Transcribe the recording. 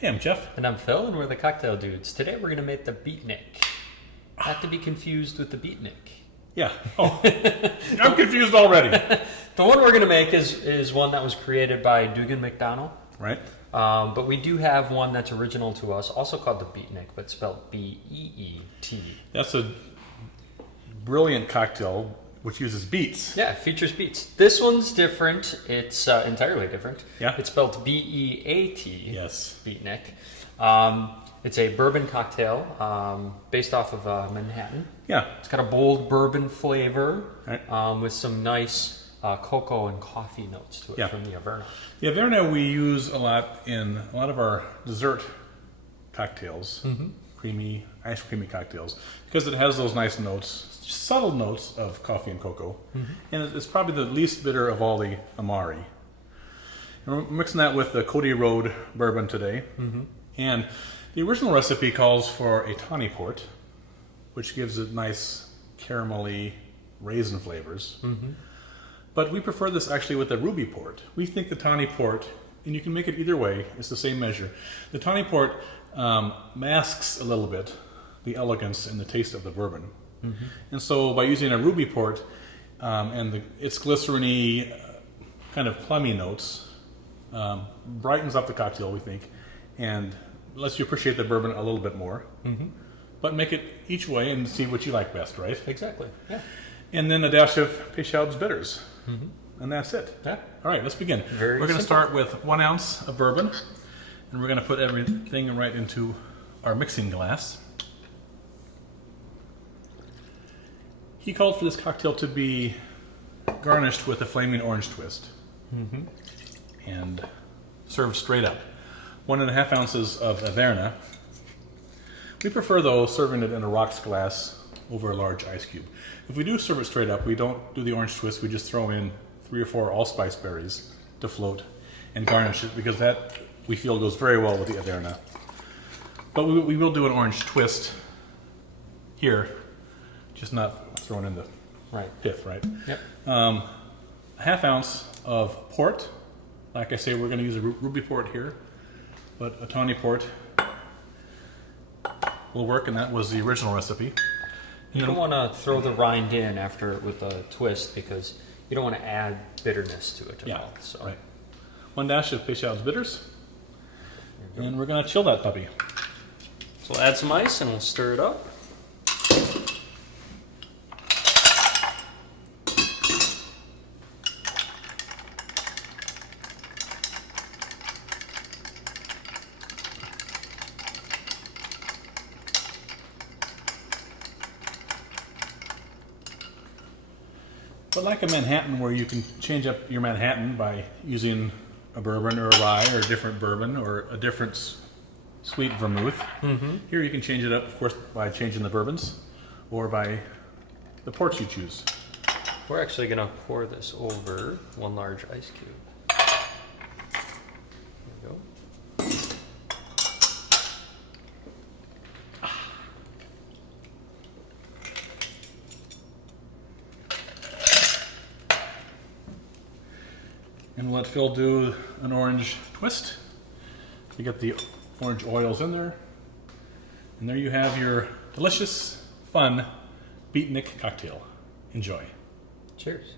Hey, I'm Jeff. And I'm Phil, and we're the Cocktail Dudes. Today we're going to make the Beatnik. Not to be confused with the Beatnik. Yeah. Oh, I'm confused already. The one we're going to make is one that was created by Duggan McDonnell. Right. But we do have one that's original to us, also called the Beatnik, but spelled B-E-E-T. That's a brilliant cocktail which uses beets. Yeah, it features beets. This one's different. It's entirely different. Yeah. It's spelled B-E-A-T. Yes. Beatnik. It's a bourbon cocktail based off of Manhattan. Yeah. It's got a bold bourbon flavor Right. with some nice cocoa and coffee notes to it Yeah. from the Averna. The Averna we use a lot in a lot of our dessert cocktails, creamy, ice creamy cocktails, because it has those nice notes, subtle notes of coffee and cocoa, and it's probably the least bitter of all the Amari. And we're mixing that with the Cody Road bourbon today, and the original recipe calls for a tawny port, which gives it nice caramelly raisin flavors. But we prefer this actually with the ruby port. We think the tawny port, and you can make it either way, it's the same measure. The tawny port masks a little bit the elegance and the taste of the bourbon. And so by using a ruby port and its glycerin-y, kind of plummy notes, brightens up the cocktail, we think, and lets you appreciate the bourbon a little bit more. But make it each way and see what you like best, right? Exactly. Yeah. And then a dash of Peychaud's bitters. And that's it. Yeah. All right, let's begin. Very We're going to simple. start with 1 ounce of bourbon, and we're going to put everything right into our mixing glass. He called for this cocktail to be garnished with a flaming orange twist and served straight up. 1.5 ounces of Averna. We prefer, though, serving it in a rocks glass over a large ice cube. If we do serve it straight up, we don't do the orange twist. We just throw in 3 or 4 allspice berries to float and garnish it, because that, we feel, goes very well with the Averna. But we will do an orange twist here, just not thrown in the pith, right? Yep. A 1/2 ounce of port. Like I say, we're going to use a ruby port here, but a tawny port will work, and that was the original recipe. You don't want to throw the rind in after with a twist, because you don't want to add bitterness to it at all. So. Right. 1 dash of Peychaud's bitters, and we're going to chill that puppy. So we'll add some ice and we'll stir it up. But like a Manhattan, where you can change up your Manhattan by using a bourbon or a rye or a different bourbon or a different sweet vermouth, here you can change it up, of course, by changing the bourbons or by the ports you choose. We're actually going to pour this over 1 large ice cube. There we go. And let Phil do an orange twist. You get the orange oils in there. And there you have your delicious, fun Beatnik cocktail. Enjoy. Cheers.